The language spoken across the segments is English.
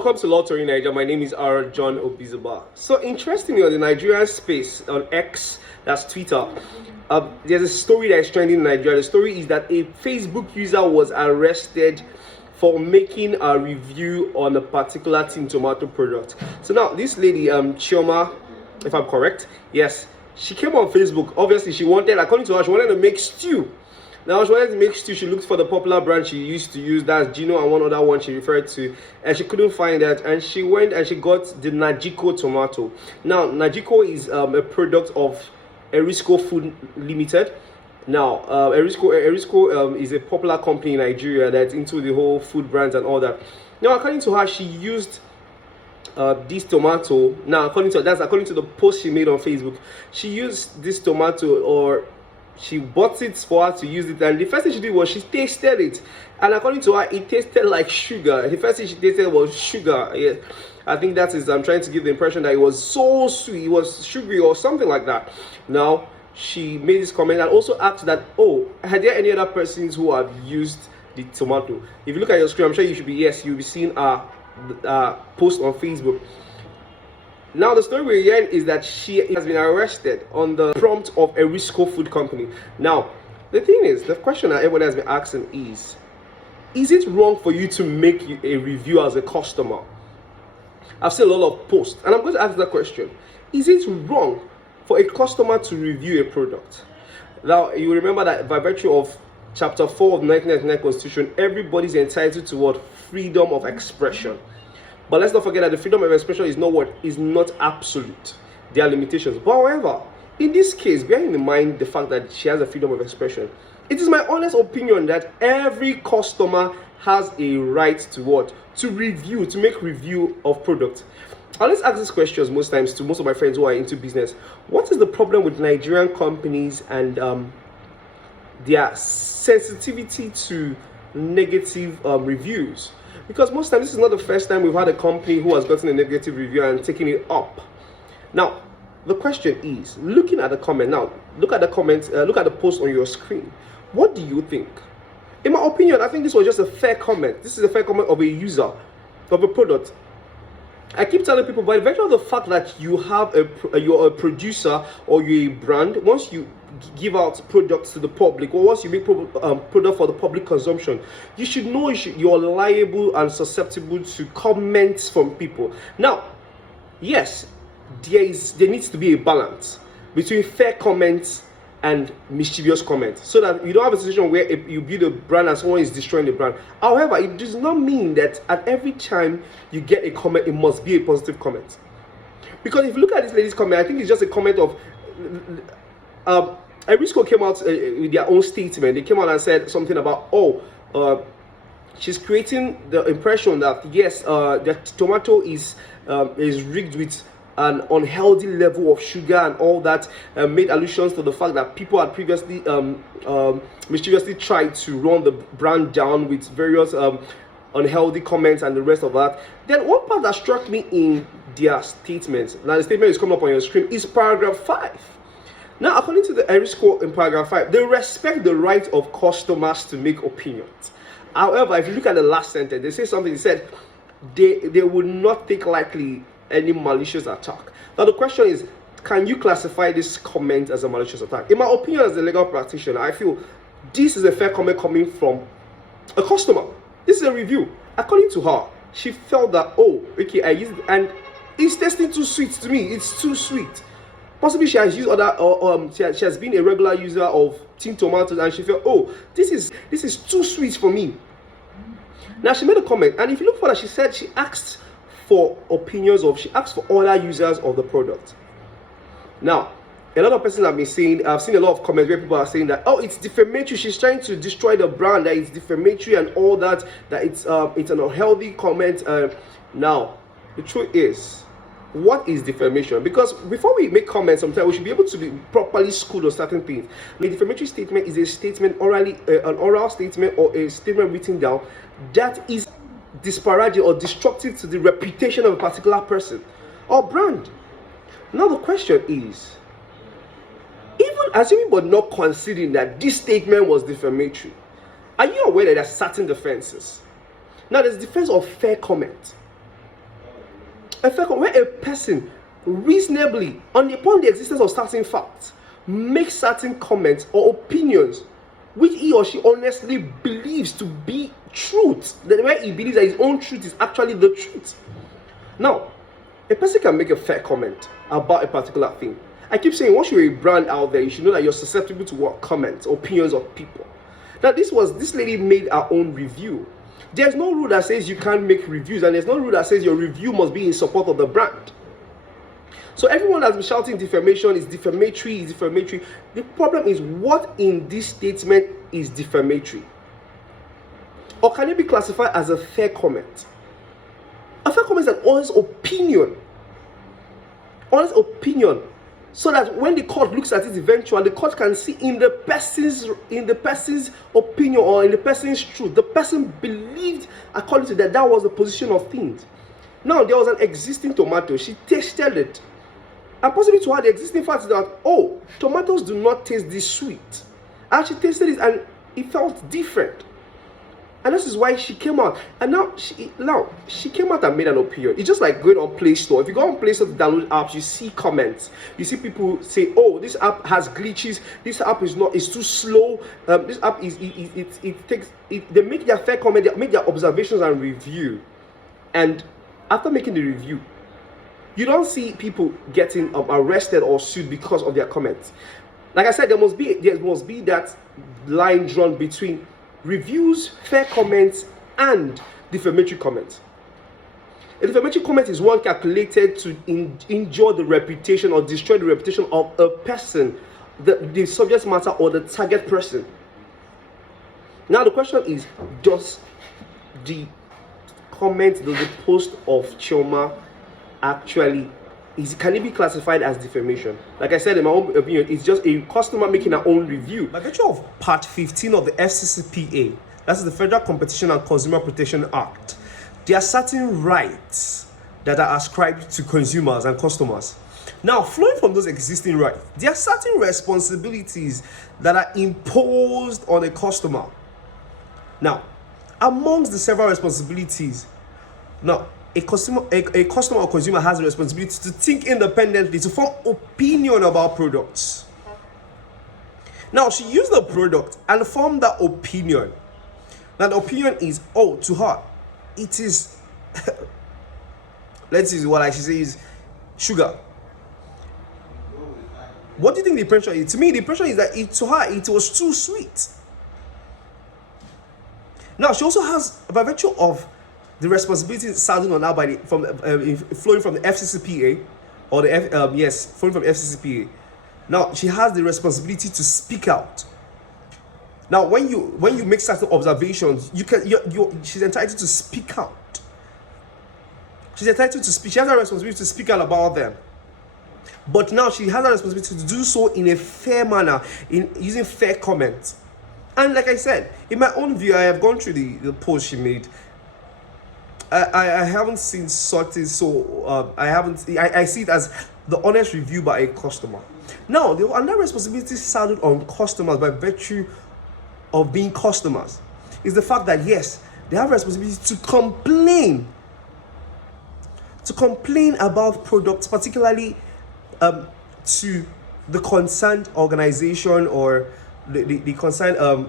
Welcome to Lottery Nigeria. My name is R. John Obizuba. So interestingly, on the Nigerian space on X, that's Twitter, there's a story that is trending in Nigeria. The story is that a Facebook user was arrested for making a review on a particular tin tomato product. So now this lady, Chioma, if I'm correct, yes, she came on Facebook. Obviously, she wanted, according to her, she wanted to make stew. Now, she wanted to make stew. She looked for the popular brand she used to use, that's Gino, and one other one she referred to, and she couldn't find that. And she went and she got the Najiko tomato. Now, Najiko is a product of ERISCO Food Limited. Now, ERISCO is a popular company in Nigeria that's into the whole food brands and all that. Now, according to her, she used this tomato. Now, according to the post she made on Facebook, she used this tomato, or she bought it for her to use it, and the first thing she did was she tasted it, and according to her, it tasted like sugar. The first thing she tasted was sugar. Yeah, I think that is, I'm trying to give the impression that it was so sweet, it was sugary or something like that. Now, she made this comment and also asked that, oh, are there any other persons who have used the tomato? If you look at your screen, I'm sure you should be, yes, you'll be seeing a post on Facebook. Now, the story we're hearing is that she has been arrested on the prompt of ERISCO Food Company. Now, the thing is, the question that everyone has been asking is it wrong for you to make a review as a customer? I've seen a lot of posts, and I'm going to ask that question. Is it wrong for a customer to review a product? Now, you remember that by virtue of Chapter 4 of the 1999 Constitution, everybody's entitled to what? Freedom of expression. But let's not forget that the freedom of expression is not absolute. There are limitations. But however, in this case, bearing in mind the fact that she has a freedom of expression, it is my honest opinion that every customer has a right to what? To review, to make review of products. I always ask these questions most times to most of my friends who are into business. What is the problem with Nigerian companies and their sensitivity to negative reviews? Because most times, this is not the first time we've had a company who has gotten a negative review and taken it up. Now, the question is, looking at the comment, now, look at the comments, look at the post on your screen. What do you think? In my opinion, I think this was just a fair comment. This is a fair comment of a user of a product. I keep telling people, by virtue of the fact that you have you're a producer or you're a brand, once you give out products to the public, or once you make product for the public consumption, you should know you're liable and susceptible to comments from people. Now, yes, there needs to be a balance between fair comments and mischievous comments, so that you don't have a situation where you build a brand and someone is destroying the brand. However, it does not mean that at every time you get a comment, it must be a positive comment. Because if you look at this lady's comment, I think it's just a comment of ERISCO came out with their own statement. They came out and said something about, she's creating the impression that yes, that tomato is rigged with an unhealthy level of sugar and all that, made allusions to the fact that people had previously mischievously tried to run the brand down with various unhealthy comments and the rest of that. Then one part that struck me in their statement, now the statement is coming up on your screen, is paragraph 5. Now, according to the ERISCO in paragraph 5, they respect the right of customers to make opinions. However, if you look at the last sentence, they say something. They said they would not take lightly any malicious attack. Now, the question is, can you classify this comment as a malicious attack? In my opinion, as a legal practitioner, I feel this is a fair comment coming from a customer. This is a review. According to her, she felt that, oh, okay, I used it and it's tasting too sweet to me. It's too sweet. Possibly she has used other, she has been a regular user of tin tomatoes, and she felt, oh, this is too sweet for me. Now, she made a comment, and if you look for that, she said she asked for opinions she asked for other users of the product. Now, a lot of persons have been saying, I've seen a lot of comments where people are saying that, oh, it's defamatory, she's trying to destroy the brand, that it's defamatory and all that, that it's an unhealthy comment. Now, the truth is, what is defamation? Because before we make comments, sometimes we should be able to be properly schooled on certain things. The defamatory statement is a statement an oral statement or a statement written down that is disparaging or destructive to the reputation of a particular person or brand. Now the question is, even assuming but not considering that this statement was defamatory, are you aware that there are certain defenses? Now there's defense of fair comment. When a person reasonably, upon the existence of certain facts, makes certain comments or opinions which he or she honestly believes to be truth, that where he believes that his own truth is actually the truth. Now, a person can make a fair comment about a particular thing. I keep saying, once you're a brand out there, you should know that you're susceptible to what comments, opinions of people. Now, this lady made her own review. There's no rule that says you can't make reviews, and there's no rule that says your review must be in support of the brand. So everyone that's been shouting defamation is defamatory, is defamatory. The problem is, what in this statement is defamatory? Or can it be classified as a fair comment? A fair comment is an honest opinion. Honest opinion. So that when the court looks at it eventually, the court can see in the person's opinion or in the person's truth, the person believed according to that was the position of things. Now, there was an existing tomato. She tasted it. And possibly to her, the existing fact is that, oh, tomatoes do not taste this sweet. And she tasted it and it felt different. And this is why she came out. And now she came out and made an opinion. It's just like going on Play Store. If you go on Play Store to download apps, you see comments. You see people say, "Oh, this app has glitches. This app is too slow. This app They make their fair comment. They make their observations and review. And after making the review, you don't see people getting arrested or sued because of their comments. Like I said, there must be that line drawn between reviews, fair comments, and defamatory comments. A defamatory comment is one calculated to injure the reputation or destroy the reputation of a person, the subject matter or the target person. Now the question is, does the post of Chioma actually, can it be classified as defamation? Like I said, in my own opinion, it's just a customer making her own review. By virtue of Part 15 of the FCCPA, that's the Federal Competition and Consumer Protection Act, there are certain rights that are ascribed to consumers and customers. Now, flowing from those existing rights, there are certain responsibilities that are imposed on a customer. Now, amongst the several responsibilities, a customer or consumer has a responsibility to think independently, to form opinion about products. Now, she used the product and formed that opinion. Now, the opinion is, to her, it is, let's see what I should say is sugar. What do you think the impression is? To me, the impression is that to her, it was too sweet. Now, she also has, by virtue of the responsibility saddled on her flowing from the FCCPA, or flowing from FCCPA. Now she has the responsibility to speak out. Now, when you make certain observations, she's entitled to speak out. She's entitled to speak. She has a responsibility to speak out about them. But now she has a responsibility to do so in a fair manner, in using fair comments. And like I said, in my own view, I have gone through the post she made. I haven't seen something so I see it as the honest review by a customer. Now, the another responsibility saddled on customers by virtue of being customers is the fact that yes, they have a responsibility to complain about products, particularly to the concerned organization or the concerned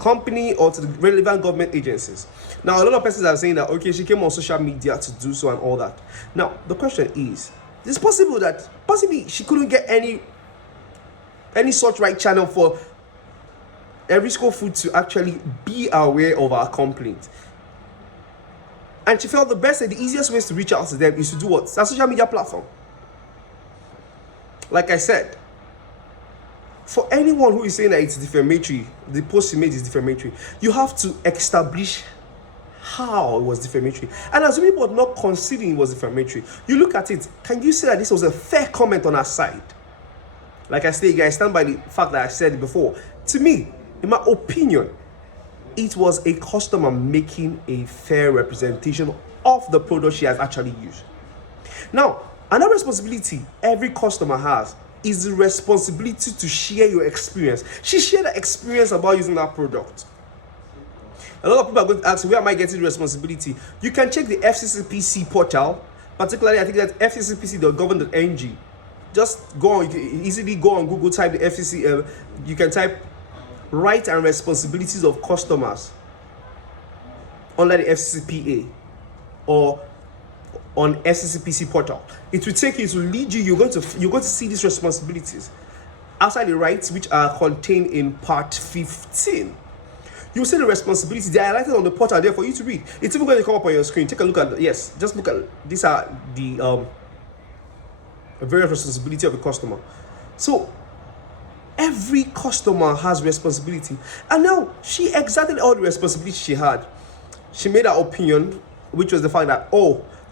company or to the relevant government agencies. Now, a lot of persons are saying that, okay, she came on social media to do so and all that. Now, the question is it possible that possibly she couldn't get any such right channel for ERISCO Food to actually be aware of our complaint? And she felt the easiest ways to reach out to them is to do what? A social media platform. Like I said, for anyone who is saying that it's defamatory, the post she made is defamatory, you have to establish how it was defamatory. And assuming but not considering it was defamatory, you look at it, can you say that this was a fair comment on her side? Like I say, guys, stand by the fact that I said it before. To me, in my opinion, it was a customer making a fair representation of the product she has actually used. Now, another responsibility every customer has is the responsibility to share your experience. She shared her experience about using that product. A lot of people are going to ask, where am I getting the responsibility? You can check the FCCPC portal. Particularly, I think that fccpc.gov.ng. Just go on, you can easily go on Google, type the FCC, you can type rights and responsibilities of customers under the FCCPA or on FCCPC portal. It will take you to lead you. You're going to see these responsibilities outside the rights, which are contained in part 15. You'll see the responsibilities. They are highlighted on the portal there for you to read. It's even going to come up on your screen. Take a look at just look at these are the various responsibility of a customer. So every customer has responsibility, and now she exerted all the responsibility she had. She made her opinion, which was the fact that,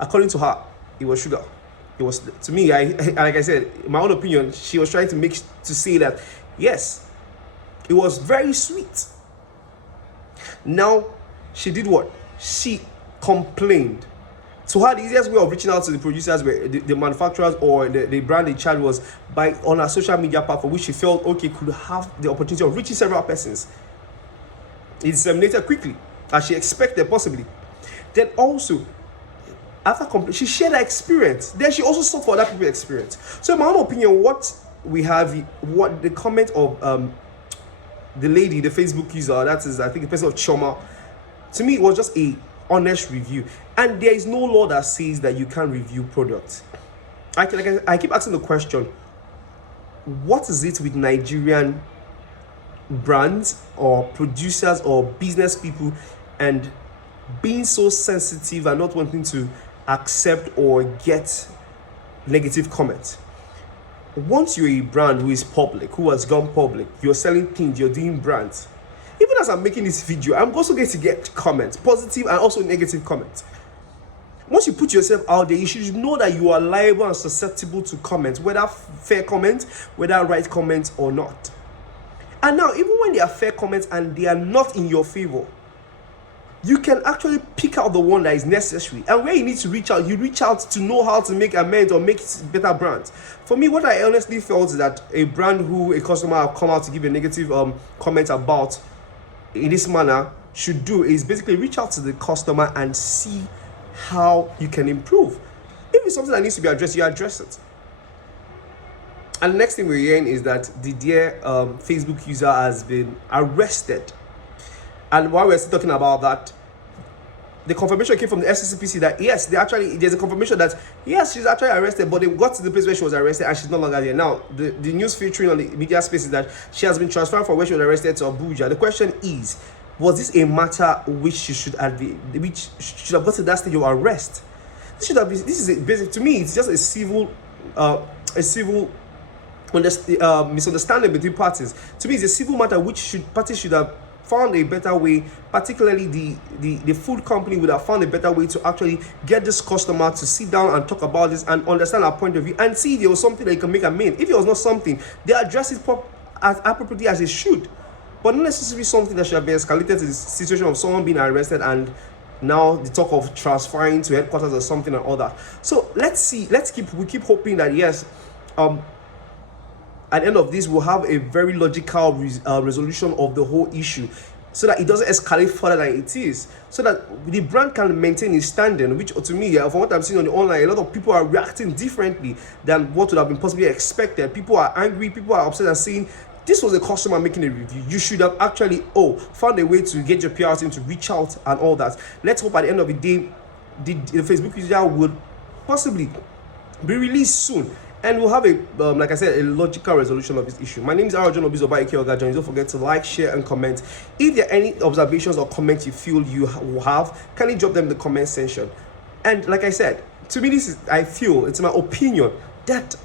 according to her, it was sugar. It was, to me, like I said, in my own opinion, she was trying to say that yes, it was very sweet. Now she did what? She complained. So her, the easiest way of reaching out to the producers, the manufacturers, or the brand in charge, was by on a social media platform, which she felt could have the opportunity of reaching several persons. It disseminated quickly, as she expected, possibly. Then also, after she shared her experience. Then she also sought for other people's experience. So in my own opinion, what the comment of the lady, the Facebook user, that is, I think, the person of Choma, to me, it was just a honest review. And there is no law that says that you can't review products. I keep asking the question, what is it with Nigerian brands or producers or business people and being so sensitive and not wanting to accept or get negative comments? Once you're a brand who is public, who has gone public, you're selling things, you're doing brands. Even as I'm making this video, I'm also going to get comments, positive and also negative comments. Once you put yourself out there, you should know that you are liable and susceptible to comments, whether fair comments, whether right comments or not. And now, even when they are fair comments and they are not in your favor, you can actually pick out the one that is necessary. And where you need to reach out, you reach out to know how to make amends or make better brands. For me, what I honestly felt is that a brand who a customer have come out to give a negative comment about in this manner should do is basically reach out to the customer and see how you can improve. If it's something that needs to be addressed, you address it. And the next thing we're hearing is that the dear Facebook user has been arrested. And while we're still talking about that, the confirmation came from the SCCPC that yes, there's a confirmation that yes, she's actually arrested, but they got to the place where she was arrested and she's no longer there. Now, the news featuring on the media space is that she has been transferred from where she was arrested to Abuja. The question is, was this a matter which she should have got to that stage of arrest? This is basic to me. It's just a civil misunderstanding between parties. To me, it's a civil matter which parties should have found a better way. Particularly the food company would have found a better way to actually get this customer to sit down and talk about this and understand our point of view and see if there was something that you can make amend. If it was not something, they address it as appropriately as they should, but not necessarily something that should have been escalated to the situation of someone being arrested and now the talk of transferring to headquarters or something and all that. So we keep hoping that yes, at the end of this, we'll have a very logical resolution of the whole issue so that it doesn't escalate further than it is, so that the brand can maintain its standing, which to me, from what I'm seeing on the online, a lot of people are reacting differently than what would have been possibly expected. People are angry, people are upset and saying, this was a customer making a review. You should have actually, found a way to get your PR team to reach out and all that. Let's hope at the end of the day, the Facebook user would possibly be released soon. And we'll have like I said, a logical resolution of this issue. My name is John Obizoba Ogajon. Don't forget to like, share, and comment. If there are any observations or comments you feel you have, kindly drop them in the comment section. And like I said, to me, I feel, it's my opinion, that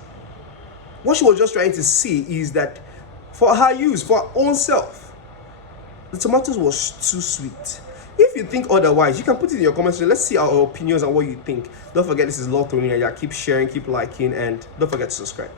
what she was just trying to say is that for her use, for her own self, the tomatoes was too sweet. If you think otherwise, you can put it in your comments section. Let's see our opinions and what you think. Don't forget, this is Law Tony. Keep sharing, keep liking, and don't forget to subscribe.